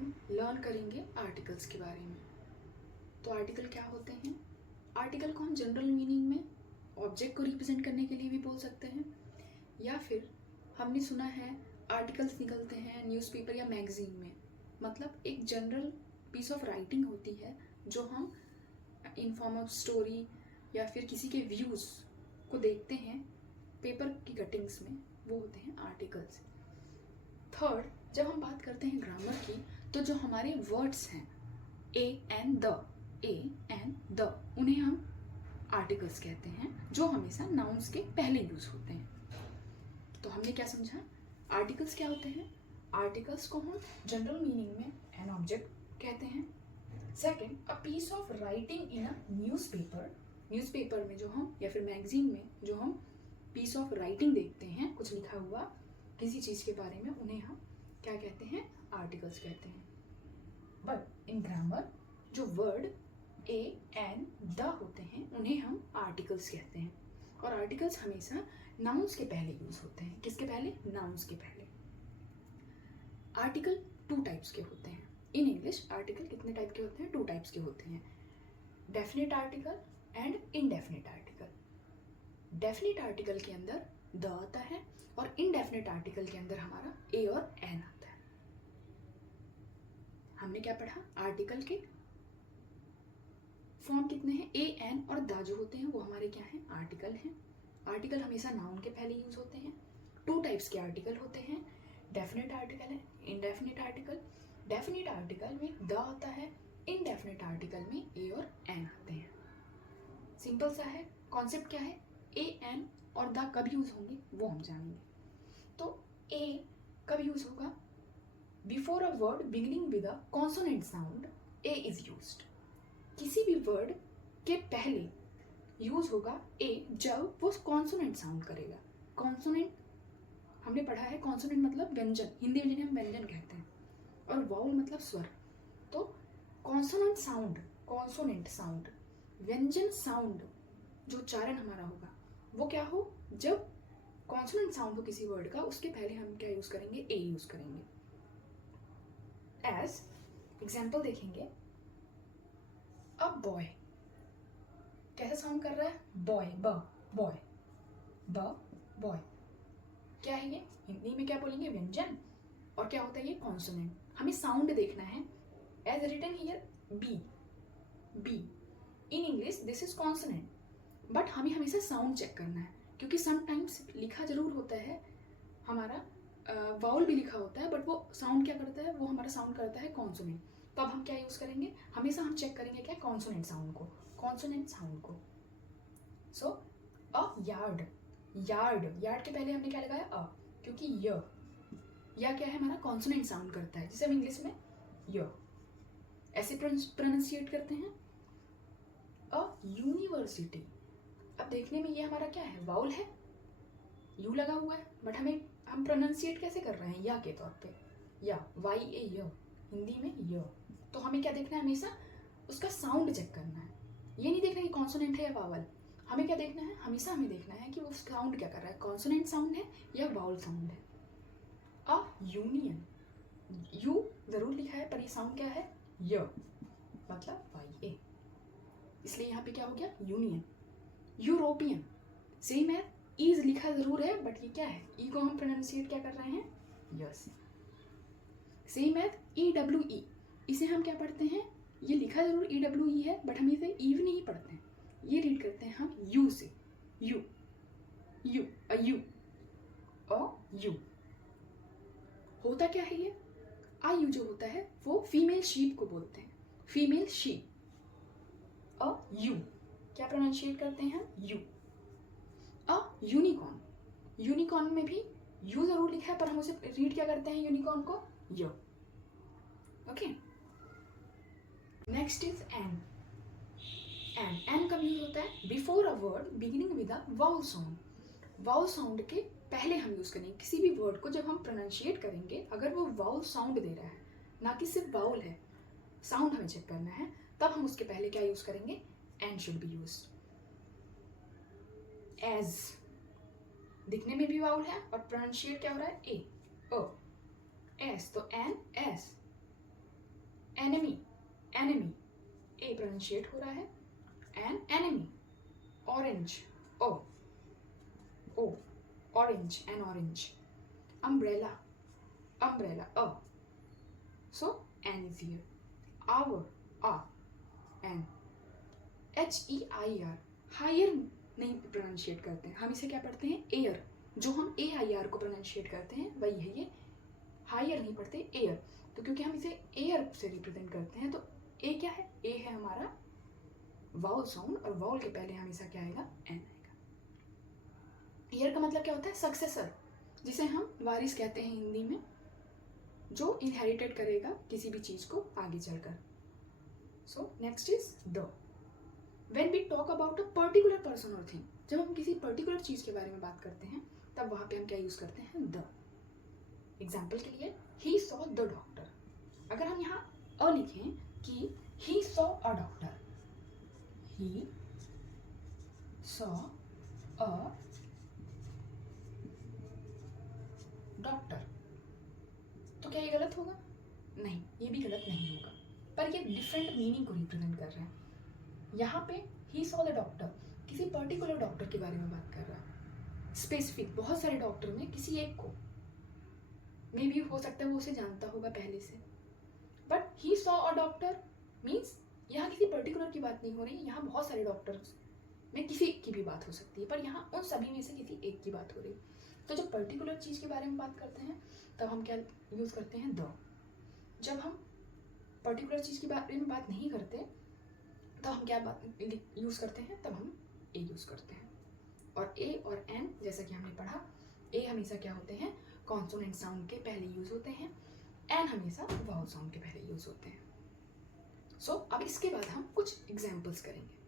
हम लर्न करेंगे आर्टिकल्स के बारे में। तो आर्टिकल क्या होते हैं? आर्टिकल को हम जनरल मीनिंग में ऑब्जेक्ट को रिप्रेजेंट करने के लिए भी बोल सकते हैं, या फिर हमने सुना है आर्टिकल्स निकलते हैं न्यूज़पेपर या मैगजीन में। मतलब एक जनरल पीस ऑफ राइटिंग होती है जो हम इन फॉर्म ऑफ स्टोरी या फिर किसी के व्यूज़ को देखते हैं पेपर की कटिंग्स में, वो होते हैं आर्टिकल्स। थर्ड, जब हम बात करते हैं ग्रामर की, तो जो हमारे वर्ड्स हैं ए एंड द, उन्हें हम आर्टिकल्स कहते हैं, जो हमेशा नाउन्स के पहले यूज होते हैं। तो हमने क्या समझा? आर्टिकल्स क्या होते हैं? आर्टिकल्स को हम जनरल मीनिंग में एन ऑब्जेक्ट कहते हैं। Second, a piece of writing in a newspaper में जो हम, या फिर मैगजीन में जो हम पीस ऑफ राइटिंग देखते हैं, कुछ लिखा हुआ किसी चीज़ के बारे में, उन्हें हम क्या कहते हैं? आर्टिकल्स कहते हैं। बट इन ग्रामर जो वर्ड ए एंड द होते हैं उन्हें हम आर्टिकल्स कहते हैं, और आर्टिकल्स हमेशा नाउन्स के पहले यूज होते हैं। किसके पहले? नाउन्स के पहले। आर्टिकल 2 टाइप्स के होते हैं। इन इंग्लिश आर्टिकल कितने टाइप के होते हैं? 2 टाइप्स के होते हैं, definite article and indefinite article. Definite article के अंदर द आता है, और इनडेफिनेट आर्टिकल के अंदर हमारा ए और एन आता है। हमने क्या पढ़ा? आर्टिकल के फॉर्म कितने हैं? ए एन और द जो होते हैं वो हमारे क्या हैं? आर्टिकल हैं। आर्टिकल हमेशा नाउन के पहले यूज होते हैं। 2 टाइप्स के आर्टिकल होते हैं, डेफिनेट आर्टिकल है, इनडेफिनेट आर्टिकल। डेफिनेट आर्टिकल में द आता है, इनडेफिनेट आर्टिकल में ए और एन आते हैं। सिंपल सा है। कॉन्सेप्ट क्या है? ए एन और द कब यूज होंगे वो हम जानेंगे। तो ए कब यूज होगा? Before a word beginning with a consonant sound A is used. किसी भी वर्ड के पहले यूज होगा ए जब वो कॉन्सोनेंट साउंड करेगा। कॉन्सोनेंट हमने पढ़ा है, कॉन्सोनेंट मतलब व्यंजन, हिंदी में जिन्हें हम व्यंजन कहते हैं, और वाउल मतलब स्वर। तो कॉन्सोनेंट साउंड, व्यंजन साउंड जो उच्चारण हमारा होगा वो क्या हो? जब कॉन्सोनेंट साउंड हो किसी वर्ड का, उसके पहले हम क्या यूज करेंगे? ए यूज करेंगे। एज एग्जाम्पल देखेंगे, अ बॉय कैसे साउंड कर रहा है? Boy, boy, boy. क्या है ये? हिंदी में क्या बोलेंगे? व्यंजन। और क्या होता है ये? कॉन्सोनेंट। हमें साउंड देखना है। As written here be in English this is consonant, but हमें हमेशा साउंड चेक करना है, क्योंकि समटाइम्स लिखा जरूर होता है हमारा, वाउल भी लिखा होता है, बट वो साउंड क्या करता है? वो हमारा साउंड करता है कॉन्सोनेंट। तो अब हम क्या यूज करेंगे? हमेशा हम चेक करेंगे क्या? कॉन्सोनेंट साउंड को। सो अ यार्ड के पहले हमने क्या लगाया? अ, क्योंकि या क्या है हमारा? कॉन्सोनेंट साउंड करता है, जिसे हम इंग्लिश में य ऐसे प्रोनाउंसिएट करते हैं। अ यूनिवर्सिटी, अब देखने में ये हमारा क्या है? वाउल है, यू लगा हुआ है, बट हम प्रोनाउंसिएट कैसे कर रहे हैं? या के तौर पे, या YA, हिंदी में य। तो हमें क्या देखना है? हमेशा उसका साउंड चेक करना है। ये नहीं देखना कि कॉन्सोनेंट है या वावल। हमें क्या देखना है? हमेशा हमें देखना है कि वो साउंड क्या कर रहा है, कॉन्सोनेंट साउंड है या वाउल साउंड है। अ यूनियन, यू जरूर लिखा है पर ये साउंड क्या है? य, मतलब YA, इसलिए यहाँ पे क्या हो गया? यूनियन। यूरोपियन, सेम है, ईज लिखा जरूर है, बट ये क्या है? ई को हम प्रोनाउंसिएट क्या कर रहे हैं? यस। सेम है EWE, इसे हम क्या पढ़ते हैं? ये लिखा जरूर EWE है, बट हम इसे ईव नहीं पढ़ते हैं, ये रीड करते हैं हम यू से। यू होता क्या है ये? यू जो होता है वो फीमेल शीप को बोलते हैं, फीमेल शीप। यू क्या प्रोनाउंशिएट करते हैं हम? यू। यूनिकॉर्न में भी यू जरूर लिखा है, पर हम उसे रीड क्या करते हैं? यूनिकॉर्न को य। ओके, नेक्स्ट इज एन कब यूज होता है? Before a word beginning with a vowel sound. Vowel sound के पहले हम यूज करेंगे किसी भी वर्ड को। जब हम प्रोनाउंशिएट करेंगे, अगर वो वाउल साउंड दे रहा है, ना कि सिर्फ वाउल है, साउंड हमें चेक करना है, तब हम उसके पहले क्या यूज करेंगे? An should be use. As दिखने में भी वाउल है और प्रोनाउंशिएट क्या हो रहा है? ए, ओ, एस, तो N S. Enemy, enemy, A pronunciate हो रहा है, an enemy, orange, O, O, orange, an orange, umbrella, umbrella, a, so an is here, hour, a, an, HEIR, higher नहीं प्रोनाउंशिएट करते हैं, हम इसे क्या पढ़ते हैं, एयर, जो हम AIR को प्रोनाउंशिएट करते हैं वही है ये, हायर नहीं पढ़ते, एयर, तो क्योंकि हम इसे एयर से रिप्रेजेंट करते हैं तो ए क्या है, ए है हमारा वाउल साउंड, और वाउल के पहले हमेशा क्या आएगा, एन आएगा। ईयर का मतलब क्या होता है, सक्सेसर, जिसे हम वारिस कहते हैं हिंदी में, जो इनहेरिटेड करेगा किसी भी चीज को आगे चलकर। So next is the. When we talk about a particular person or thing, जब हम किसी पर्टिकुलर चीज के बारे में बात करते हैं तब वहां पे हम क्या यूज करते हैं, द। एग्जाम्पल के लिए he saw the doctor, अगर हम यहाँ अ लिखें कि he saw a doctor, he saw a doctor, तो क्या ये गलत होगा, नहीं, ये भी गलत नहीं होगा, पर ये डिफरेंट मीनिंग को रिप्रेजेंट कर रहा है। यहाँ पे ही सॉ द डॉक्टर किसी पर्टिकुलर डॉक्टर के बारे में बात कर रहा है, स्पेसिफिक, बहुत सारे डॉक्टर में किसी एक को, मे भी हो सकता है वो उसे जानता होगा पहले से, but he saw a doctor means यहाँ किसी पर्टिकुलर की बात नहीं हो रही, यहाँ बहुत सारे डॉक्टर्स में किसी एक की भी बात हो सकती है, पर यहाँ उन सभी में से किसी एक की बात हो रही। तो जब पर्टिकुलर चीज़ के बारे में बात करते हैं तब हम क्या यूज़ करते हैं, द। जब हम पर्टिकुलर चीज़ के बारे में बात नहीं करते तब हम क्या बात यूज़ करते हैं, तब हम ए यूज़ करते हैं। और ए और एन जैसा कि हमने पढ़ा, ए हमेशा क्या होते हैं, कॉन्सोनेंट साउंड के पहले यूज़ होते हैं, एन हमेशा वावल साउंड के पहले यूज़ होते हैं। सो अब इसके बाद हम कुछ एग्जाम्पल्स करेंगे।